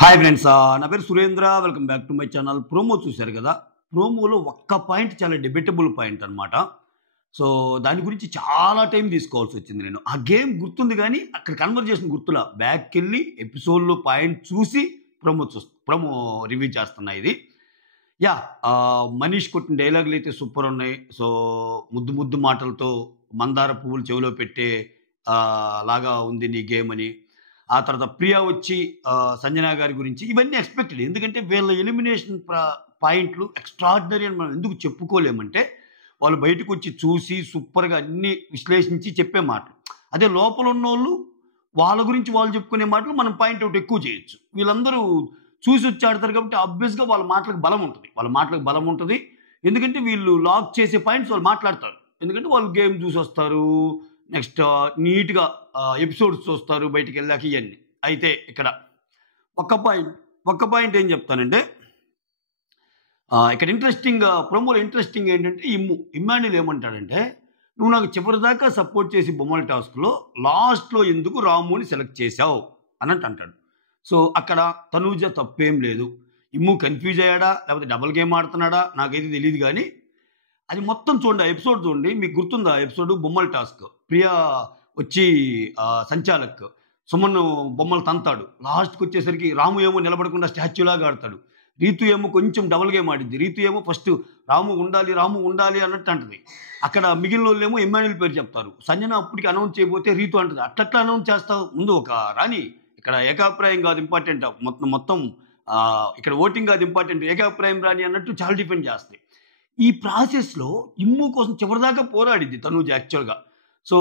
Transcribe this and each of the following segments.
Hi friends, నా పేరు Surendra. Welcome back to my channel. Promo చూశారు కదా. ప్రోమోలో ఒక్క పాయింట్ చాలా డిబేటబుల్ పాయింట్ అనమాట. సో దాని గురించి చాలా టైం తీసుకోవాల్సి వచ్చింది. నేను ఆ గేమ్ గుర్తుంది కానీ అక్కడ కన్వర్జేషన్ గుర్తులా. బ్యాక్కి వెళ్ళి ఎపిసోడ్లో పాయింట్ చూసి ప్రోమో రివ్యూ చేస్తున్నా ఇది. యా, మనీష్ కొట్టిన డైలాగులు అయితే సూపర్ ఉన్నాయి. సో ముద్దు ముద్దు మాటలతో మందార పువ్వులు చెవిలో పెట్టే లాగా ఉంది నీ గేమ్ అని. ఆ తర్వాత ప్రియా వచ్చి సంజన గారి గురించి ఇవన్నీ ఎక్స్పెక్టెడ్. ఎందుకంటే వీళ్ళ ఎలిమినేషన్ పాయింట్లు ఎక్స్ట్రాడినరీ అని మనం ఎందుకు చెప్పుకోలేమంటే వాళ్ళు బయటకు వచ్చి చూసి సూపర్గా అన్ని విశ్లేషించి చెప్పే మాటలు. అదే లోపల ఉన్నోళ్ళు వాళ్ళ గురించి వాళ్ళు చెప్పుకునే మాటలు మనం పాయింట్అవుట్ ఎక్కువ చేయొచ్చు. వీళ్ళందరూ చూసి వచ్చి ఆడతారు కాబట్టి ఆబ్వియస్గా వాళ్ళ మాటలకు బలం ఉంటుంది. ఎందుకంటే వీళ్ళు లాక్ చేసే పాయింట్స్ వాళ్ళు మాట్లాడతారు. ఎందుకంటే వాళ్ళు గేమ్ చూసి వస్తారు, నెక్స్ట్ నీట్గా ఎపిసోడ్స్ చూస్తారు బయటికి వెళ్ళాక ఇవన్నీ. అయితే ఇక్కడ ఒక్క పాయింట్ ఏం చెప్తానంటే, ఇక్కడ ప్రోమోలో ఇంట్రెస్టింగ్ ఏంటంటే ఇమ్మాన్యుల్ ఏమంటాడంటే, నువ్వు నాకు చివరిదాకా సపోర్ట్ చేసి బొమ్మల టాస్క్లో లాస్ట్లో ఎందుకు రాముని సెలెక్ట్ చేశావు అన్నట్టు అంటాడు. సో అక్కడ తనూజ తప్పేం లేదు. కన్ఫ్యూజ్ అయ్యాడా లేకపోతే డబుల్ గేమ్ ఆడుతున్నాడా నాకైతే తెలియదు. కానీ అది మొత్తం చూడండి, ఆ ఎపిసోడ్ చూడండి. మీకు గుర్తుందా ఎపిసోడ్? బొమ్మల టాస్క్. ప్రియా వచ్చి సంచాలక్ సుమన్ బొమ్మలు తంతాడు. లాస్ట్కి వచ్చేసరికి రాము ఏమో నిలబడకుండా స్టాచ్యూలాగా ఆడతాడు. రీతు ఏమో కొంచెం డబుల్ గేమ్ ఆడింది. రీతు ఏమో ఫస్ట్ రాము ఉండాలి అన్నట్టు అంటది. అక్కడ మిగిలిన వాళ్ళు ఏమో ఇమ్మాన్యుల్ పేరు చెప్తారు. సంజన అప్పటికి అనౌన్స్ చేయబోతే రీతు అంటది, అట్లా అనౌన్స్ చేస్తావు, ముందు ఒక రాని. ఇక్కడ ఏకాభిప్రాయం కాదు ఇంపార్టెంట్, మొత్తం ఇక్కడ ఓటింగ్ కాదు ఇంపార్టెంట్, ఏకాభిప్రాయం రాని అన్నట్టు చాలా డిపెండ్ చేస్తాయి. ఈ ప్రాసెస్లో ఇమ్ము కోసం చివరిదాకా పోరాడింది తనూజ యాక్చువల్గా. సో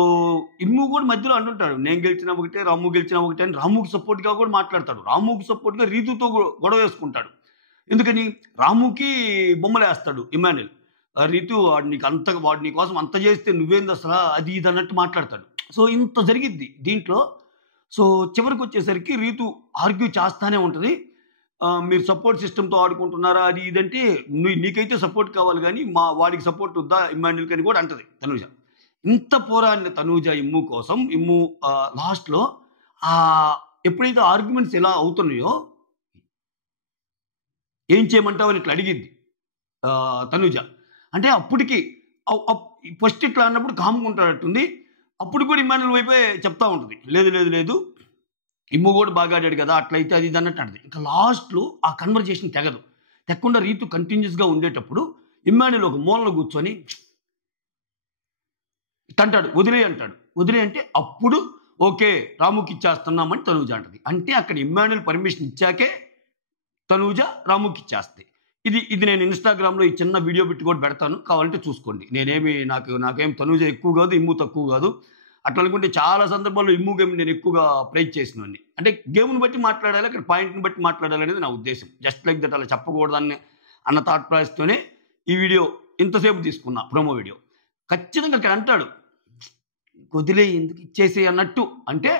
ఇమ్ము కూడా మధ్యలో అంటుంటాడు, నేను గెలిచిన ఒకటే, రాము గెలిచిన ఒకటే అని. రాముకి సపోర్ట్గా కూడా మాట్లాడతాడు. రాముకి సపోర్ట్గా రీతుతో గొడవ వేసుకుంటాడు. ఎందుకని? రాముకి బొమ్మలు వేస్తాడు ఇమ్మాన్యుల్. రీతు వాడు నీ కోసం అంత చేస్తే నువ్వేంది అసలు అది ఇది అన్నట్టు మాట్లాడతాడు. సో ఇంత జరిగిద్ది దీంట్లో. సో చివరికి వచ్చేసరికి రీతు ఆర్గ్యూ చేస్తానే ఉంటుంది. మీరు సపోర్ట్ సిస్టమ్తో ఆడుకుంటున్నారా అది ఇదంటే, నీకైతే సపోర్ట్ కావాలి కానీ వాడికి సపోర్ట్ వద్దా ఇమ్మాన్యుల్కి అని కూడా అంటది తనూజ. ఇంత పోరాడిన తనూజ ఇమ్ము కోసం, లాస్ట్లో ఎప్పుడైతే ఆర్గ్యుమెంట్స్ ఎలా అవుతున్నాయో ఏం చేయమంటావు అని ఇట్లా అడిగిద్ది తనూజ. అంటే అప్పటికి ఫస్ట్ ఇట్లా అన్నప్పుడు కామ్కుంటాడట్టుంది. అప్పుడు కూడా ఇమ్మాన్యుల్ వైపే చెప్తా ఉంటుంది, లేదు ఇమ్ము కూడా బాగా ఆడాడు కదా, అట్లయితే అది ఇది అన్నట్టు అంటది. ఇంకా లాస్ట్లో ఆ కన్వర్జేషన్ తెగకుండా రీతు కంటిన్యూస్గా ఉండేటప్పుడు ఇమ్మాన్యుల్ ఒక మూలలో కూర్చొని అంటాడు, వదిలే అంటే అప్పుడు ఓకే రాముకి ఇచ్చేస్తున్నామని తనూజ అంటది. అంటే అక్కడ ఇమ్మాన్యుల్ పర్మిషన్ ఇచ్చాకే తనూజ రాముకి ఇచ్చేస్తాయి. ఇది నేను ఇన్స్టాగ్రామ్లో ఈ చిన్న వీడియో పెట్టి కూడా పెడతాను, కావాలంటే చూసుకోండి. నాకేం తనూజ ఎక్కువ కాదు, ఇమ్ము తక్కువ కాదు. అట్లా అనుకుంటే చాలా సందర్భాల్లో ఇమ్ము గేమ్ నేను ఎక్కువగా ప్రైజ్ చేసినవాడిని. అంటే గేమ్ని బట్టి మాట్లాడాలి, అక్కడ పాయింట్ని బట్టి మాట్లాడాలి అనేది నా ఉద్దేశం. జస్ట్ లైక్ దట్ అలా చెప్పకూడదని అన్న థాట్ ప్రాసెస్తోనే ఈ వీడియో ఇంతసేపు తీసుకున్నా, ప్రోమో వీడియో. ఖచ్చితంగా ఇక్కడ అంటాడు, వదిలే ఎందుకు ఇచ్చేసే అన్నట్టు. అంటే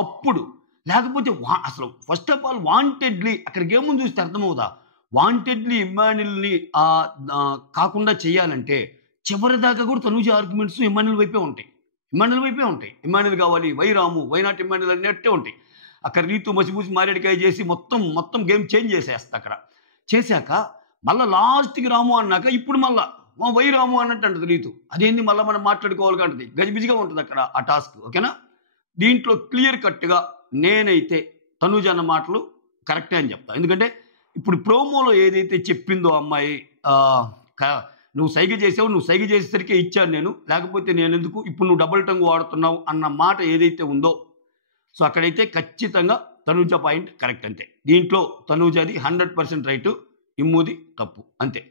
అప్పుడు లేకపోతే అసలు ఫస్ట్ ఆఫ్ ఆల్ వాంటెడ్లీ అక్కడ గేమ్ చూస్తే అర్థమవుదా, వాంటెడ్లీ ఇమ్మాన్యుల్ని కాకుండా చేయాలంటే చివరిదాకా కూడా తనూజ ఆర్గ్యుమెంట్స్ ఇమ్మాన్యుల్ వైపే ఉంటాయి. ఇమ్మాన్యుల్ కావాలి, వై నాట్ ఇమ్మాన్యుల్ అన్నట్టే ఉంటాయి. అక్కడ రీతు మసిపూసి మారేడికాయ చేసి మొత్తం గేమ్ చేంజ్ చేసేస్తా. అక్కడ చేశాక మళ్ళీ లాస్ట్కి రాము అన్నాక ఇప్పుడు మళ్ళా వై రాము అన్నట్టు అంటది రీతు. అదేంది మళ్ళీ మనం మాట్లాడుకోవాలి కంటది. గజిబిజిగా ఉంటుంది అక్కడ ఆ టాస్క్. ఓకేనా? దీంట్లో క్లియర్ కట్గా నేనైతే తనూజ అన్న మాటలు కరెక్టే అని చెప్తా. ఎందుకంటే ఇప్పుడు ప్రోమోలో ఏదైతే చెప్పిందో అమ్మాయి, నువ్వు సైగ చేసేసరికి ఇచ్చాను నేను, లేకపోతే నేను ఎందుకు, ఇప్పుడు నువ్వు డబుల్ టంగ్ వాడుతున్నావు అన్న మాట ఏదైతే ఉందో, సో అక్కడైతే ఖచ్చితంగా తనూజ పాయింట్ కరెక్ట్. అంతే. దీంట్లో తనూజది 100% రైటు, ఇమ్ముది తప్పు. అంతే.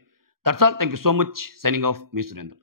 That's all. Thank you so much. Signing off, me Surendra.